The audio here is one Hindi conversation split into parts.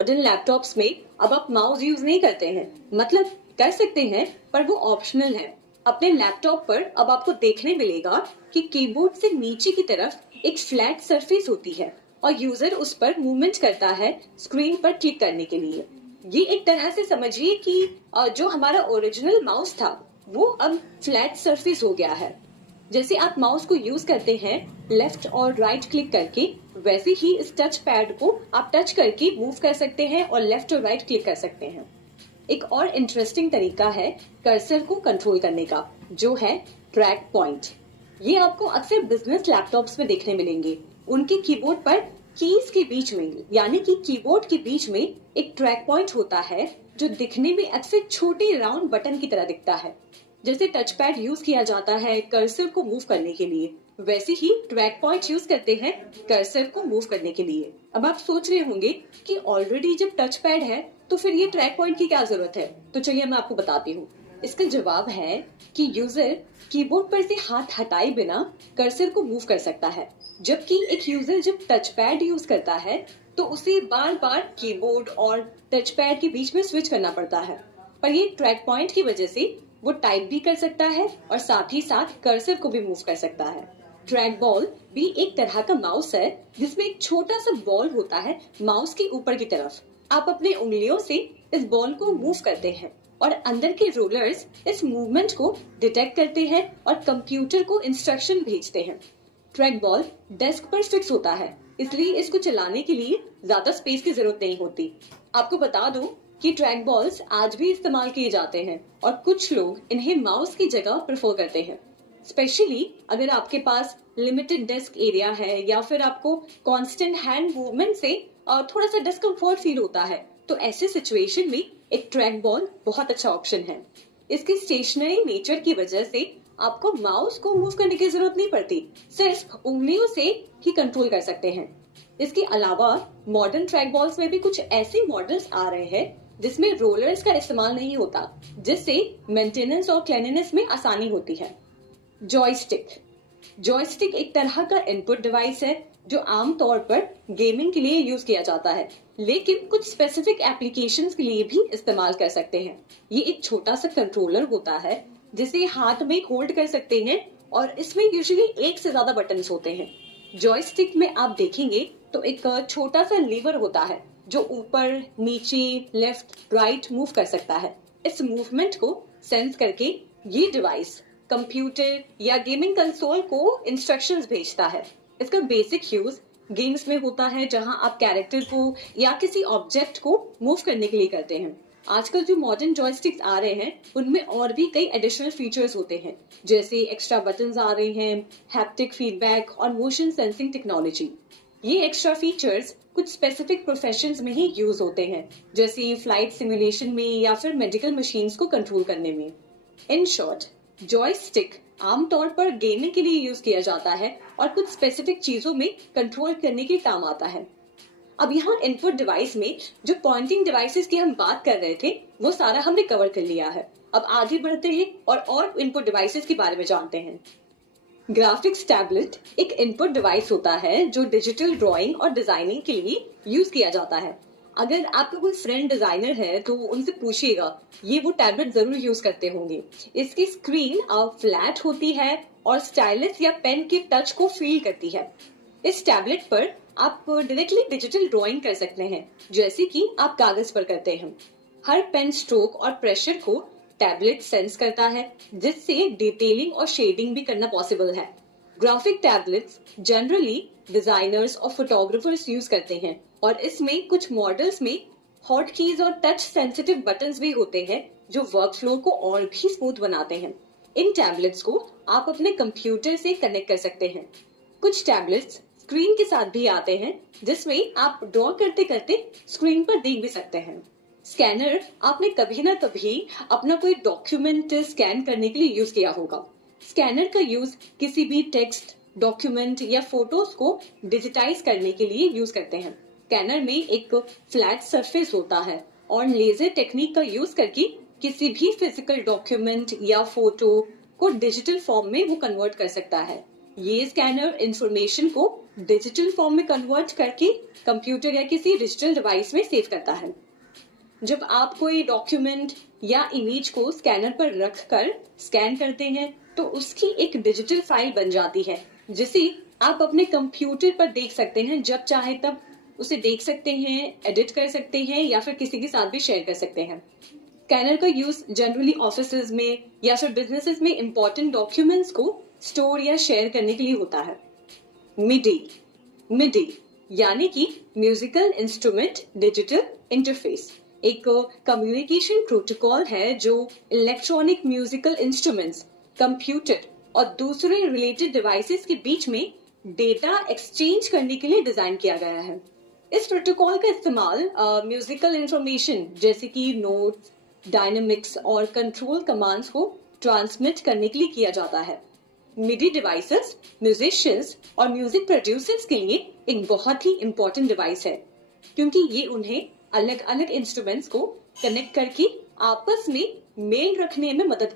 मॉडर्न लैपटॉप्स में अब आप माउस यूज नहीं करते हैं, मतलब कर सकते हैं पर वो ऑप्शनल है। अपने लैपटॉप पर अब आपको देखने मिलेगा कि कीबोर्ड से नीचे की तरफ एक फ्लैट सरफेस होती है और यूजर उस पर मूवमेंट करता है स्क्रीन पर क्लिक करने के लिए। ये एक तरह से समझिए कि जो हमारा ओरिजिनल माउस था वो अब फ्लैट सरफेस हो गया है। जैसे आप माउस को यूज करते हैं लेफ्ट और राइट क्लिक करके, वैसे ही इस टच पैड को आप टच करके मूव कर सकते हैं और लेफ्ट और राइट क्लिक कर सकते हैं। एक और इंटरेस्टिंग तरीका है कर्सर को कंट्रोल करने का, जो है ट्रैक पॉइंट। ये आपको अक्सर बिजनेस लैपटॉप्स में देखने मिलेंगे। उनके कीबोर्ड पर कीज के बीच में, यानी कि कीबोर्ड के बीच में एक ट्रैक पॉइंट होता है जो दिखने में अक्सर छोटे राउंड बटन की तरह दिखता है। जैसे टच पैड यूज किया जाता है कर्सर को मूव करने के लिए, वैसे ही ट्रैक पॉइंट यूज करते हैं कर्सर को मूव करने के लिए। अब आप सोच रहे होंगे कि ऑलरेडी जब टच पैड है तो फिर ये ट्रैक पॉइंट की क्या जरूरत है। तो चलिए मैं आपको बताती हूँ। इसका जवाब है कि यूजर कीबोर्ड पर से हाथ हटाए बिना कर्सर को मूव कर सकता है, जबकि एक यूजर जब टच पैड यूज करता है तो उसे बार बार कीबोर्ड और टच पैड के बीच में स्विच करना पड़ता है। पर ये ट्रैक पॉइंट की वजह से वो टाइप भी कर सकता है और साथ ही साथ कर्सर को भी मूव कर सकता है। ट्रैक बॉल भी एक तरह का माउस है जिसमें एक छोटा सा बॉल होता है माउस के ऊपर की तरफ। आप अपने उंगलियों से इस बॉल को मूव करते हैं और अंदर के रोलर्स इस मूवमेंट को डिटेक्ट करते हैं और कंप्यूटर को इंस्ट्रक्शन भेजते हैं। ट्रैक बॉल डेस्क पर फिक्स होता है, इसलिए इसको चलाने के लिए ज्यादा स्पेस की जरूरत नहीं होती। आपको बता दूं कि ट्रैक बॉल्स आज भी इस्तेमाल किए जाते हैं और कुछ लोग इन्हें माउस की जगह प्रेफर करते हैं। स्पेशली अगर आपके पास लिमिटेड डेस्क एरिया है या फिर आपको कांस्टेंट हैंड मूवमेंट से थोड़ा सा डिस्कम्फर्ट फील होता है, तो ऐसे सिचुएशन में एक ट्रैक बॉल बहुत अच्छा ऑप्शन है। इसकी स्टेशनरी नेचर की वजह से आपको माउस को मूव करने की जरूरत नहीं पड़ती, सिर्फ उंगलियों से ही कंट्रोल कर सकते हैं। इसके अलावा मॉडर्न ट्रैक बॉल्स में भी कुछ ऐसे मॉडल्स आ रहे हैं जिसमें रोलर्स का इस्तेमाल नहीं होता, जिससे मेंटेनेंस और क्लीननेस में आसानी होती है। जॉयस्टिक जॉयस्टिक एक तरह का इनपुट डिवाइस है जो आमतौर पर गेमिंग के लिए यूज किया जाता है, लेकिन कुछ स्पेसिफिक एप्लीकेशंस के लिए भी इस्तेमाल कर सकते हैं। ये एक छोटा सा कंट्रोलर होता है जिसे हाथ में होल्ड कर सकते हैं और इसमें यूजुअली एक से ज्यादा बटन्स होते हैं। जॉयस्टिक में आप देखेंगे तो एक छोटा सा लीवर होता है जो ऊपर नीचे लेफ्ट राइट मूव कर सकता है। इस मूवमेंट को सेंस करके ये डिवाइस कंप्यूटर या गेमिंग कंसोल को इंस्ट्रक्शंस भेजता है। इसका बेसिक यूज गेम्स में होता है जहां आप कैरेक्टर को या किसी ऑब्जेक्ट को मूव करने के लिए करते हैं। आजकल जो मॉडर्न जॉयस्टिक्स आ रहे हैं उनमें और भी कई एडिशनल फीचर्स होते हैं, जैसे एक्स्ट्रा बटन्स आ रहे हैं, हैप्टिक फीडबैक और मोशन सेंसिंग टेक्नोलॉजी। ये एक्स्ट्रा फीचर्स कुछ स्पेसिफिक प्रोफेशंस में ही यूज होते हैं, जैसे फ्लाइट सिमुलेशन में या फिर मेडिकल मशीन्स को कंट्रोल करने में। इन शॉर्ट, जॉयस्टिक आमतौर पर गेमिंग के लिए यूज किया जाता है और कुछ स्पेसिफिक चीजों में कंट्रोल करने के काम आता है। अब यहाँ इनपुट डिवाइस में जो पॉइंटिंग डिवाइसेस की हम बात कर रहे थे वो सारा हमने कवर कर लिया है। अब आगे बढ़ते हैं और इनपुट डिवाइसेस के बारे में जानते हैं। ग्राफिक्स टैबलेट एक इनपुट डिवाइस होता है जो डिजिटल ड्राइंग और डिजाइनिंग के लिए यूज किया जाता है। अगर आपका कोई फ्रेंड डिजाइनर है तो उनसे पूछिएगा, ये वो टैबलेट जरूर यूज करते होंगे। इसकी स्क्रीन फ्लैट होती है और स्टाइलस या पेन के टच को फील करती है। इस टैबलेट पर आप डायरेक्टली डिजिटल ड्राइंग कर सकते हैं, जैसे कि आप कागज पर करते हैं। हर पेन स्ट्रोक और प्रेशर को टैबलेट सेंस करता है, जिससे डिटेलिंग और शेडिंग भी करना पॉसिबल है। ग्राफिक टैबलेट्स जनरली डिजाइनर्स और फोटोग्राफर्स यूज करते हैं और इसमें कुछ मॉडल्स में हॉट कीज और टच सेंसिटिव बटन्स भी होते हैं जो वर्कफ्लो को और भी स्मूथ बनाते हैं। इन टैबलेट्स को आप अपने कंप्यूटर से कनेक्ट कर सकते हैं। कुछ टैबलेट्स स्क्रीन के साथ भी आते हैं जिसमें आप ड्रॉ करते करते स्क्रीन पर देख भी सकते हैं। स्कैनर आपने कभी ना कभी अपना कोई डॉक्यूमेंट स्कैन करने के लिए यूज किया होगा। स्कैनर का यूज किसी भी टेक्स्ट, डॉक्यूमेंट या फोटोज को डिजिटाइज करने के लिए यूज करते हैं। स्कैनर में एक फ्लैट सरफेस होता है और लेजर टेक्निक का यूज करके किसी भी फिजिकल डॉक्यूमेंट या फोटो को डिजिटल फॉर्म में वो कन्वर्ट कर सकता है। ये स्कैनर इंफॉर्मेशन को डिजिटल फॉर्म में कन्वर्ट करके कंप्यूटर या किसी डिजिटल डिवाइस में सेव करता है। जब आप कोई डॉक्यूमेंट या इमेज को स्कैनर पर रख कर स्कैन करते हैं तो उसकी एक डिजिटल फाइल बन जाती है, जिसे आप अपने कंप्यूटर पर देख सकते हैं। जब चाहे तब उसे देख सकते हैं, एडिट कर सकते हैं या फिर किसी के साथ भी शेयर कर सकते हैं। स्कैनर का यूज जनरली ऑफिसेज में या फिर बिजनेसेस में इंपॉर्टेंट डॉक्यूमेंट्स को स्टोर या शेयर करने के लिए होता है। मिडी यानी कि म्यूजिकल इंस्ट्रूमेंट डिजिटल इंटरफेस एक कम्युनिकेशन प्रोटोकॉल है जो इलेक्ट्रॉनिक म्यूजिकल इंस्ट्रूमेंट्स, कंप्यूटर और दूसरे रिलेटेड डिवाइसेस के बीच में डेटा एक्सचेंज करने के लिए डिजाइन किया गया है। इस प्रोटोकॉल का इस्तेमाल म्यूजिकल इंफॉर्मेशन जैसे कि नोट्स, डायनामिक्स और कंट्रोल कमांड्स को ट्रांसमिट करने के लिए किया जाता है। मिडी डिवाइसेस म्यूजिशियंस और म्यूजिक प्रोड्यूसर्स के लिए एक बहुत ही इंपॉर्टेंट डिवाइस है, क्योंकि ये उन्हें अलग अलग इंस्ट्रूमेंट्स को कनेक्ट करके आपस में मेल रखने में मदद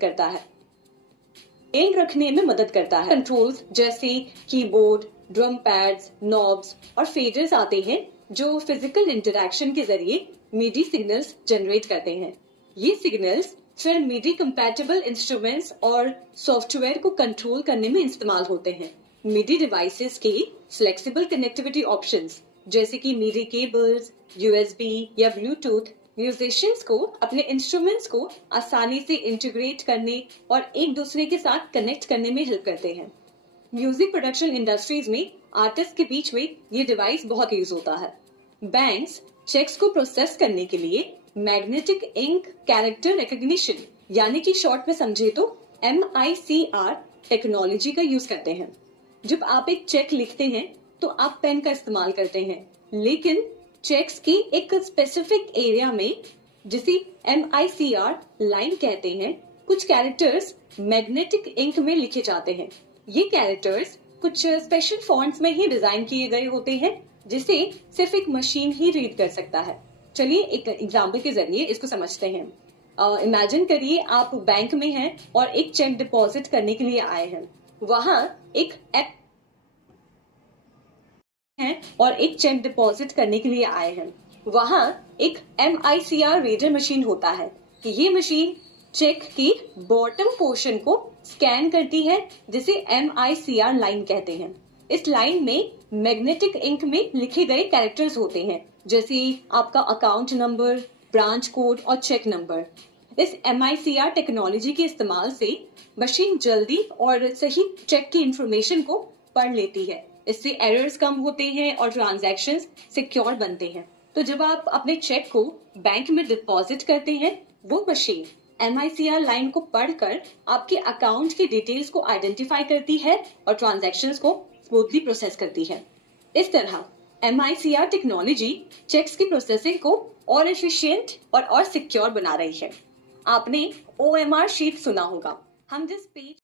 करता है। कंट्रोल्स जैसे कीबोर्ड, ड्रम पैड्स, नॉब्स और फेडर्स आते हैं जो फिजिकल इंटरैक्शन के जरिए मिडी सिग्नल्स जनरेट करते हैं। ये सिग्नल्स फिर मिडी कंपैटिबल इंस्ट्रूमेंट्स और सॉफ्टवेयर को कंट्रोल करने में इस्तेमाल होते हैं। मिडी डिवाइसेस के फ्लेक्सिबल कनेक्टिविटी ऑप्शंस जैसे कि मिडी केबल्स, यूएसबी या ब्लूटूथ म्यूजिशियंस को अपने इंस्ट्रूमेंट्स को आसानी से इंटीग्रेट करने और एक दूसरे के साथ कनेक्ट करने में हेल्प करते हैं। म्यूजिक प्रोडक्शन इंडस्ट्रीज में आर्टिस्ट के बीच में ये डिवाइस बहुत यूज होता है। बैंक्स चेक्स को प्रोसेस करने के लिए मैग्नेटिक इंक कैरेक्टर रिकग्निशन यानी कि शॉर्ट में समझे तो MICR टेक्नोलॉजी का यूज करते हैं। जब आप एक चेक लिखते हैं तो आप पेन का इस्तेमाल करते हैं, लेकिन चेक्स की एक स्पेसिफिक एरिया में जिसे MICR लाइन कहते हैं, कुछ कैरेक्टर्स मैग्नेटिक इंक में लिखे जाते हैं। ये कैरेक्टर्स कुछ स्पेशल फॉन्ट्स में ही डिजाइन किए गए होते हैं, जिसे सिर्फ एक मशीन ही रीड कर सकता है। चलिए एक एग्जाम्पल के जरिए इसको समझते हैं। इमेजिन करिए आप बैंक में हैं और एक चेक डिपॉजिट करने के लिए आए हैं। वहां एक MICR रीडर मशीन होता है। ये मशीन चेक की बॉटम पोर्शन को स्कैन करती है, जिसे MICR लाइन कहते हैं। इस लाइन में मैग्नेटिक इंक में लिखे गए कैरेक्टर्स होते हैं, जैसे आपका अकाउंट नंबर, ब्रांच कोड और चेक नंबर। इस MICR टेक्नोलॉजी के इस्तेमाल से मशीन जल्दी और सही चेक की इंफॉर्मेशन को पढ़ लेती है। इससे एरर्स कम होते हैं और ट्रांजैक्शंस सिक्योर बनते हैं। तो जब आप अपने चेक को बैंक में डिपॉजिट करते हैं, वो मशीन MICR लाइन को पढ़कर आपके अकाउंट की डिटेल्स को आइडेंटिफाई करती है और ट्रांजैक्शंस को स्मूथली प्रोसेस करती है। इस तरह MICR टेक्नोलॉजी चेक्स की प्रोसेसिंग को और एफिशिएंट और सिक्योर बना रही है। आपने OMR शीट सुना होगा। हम जिस पेज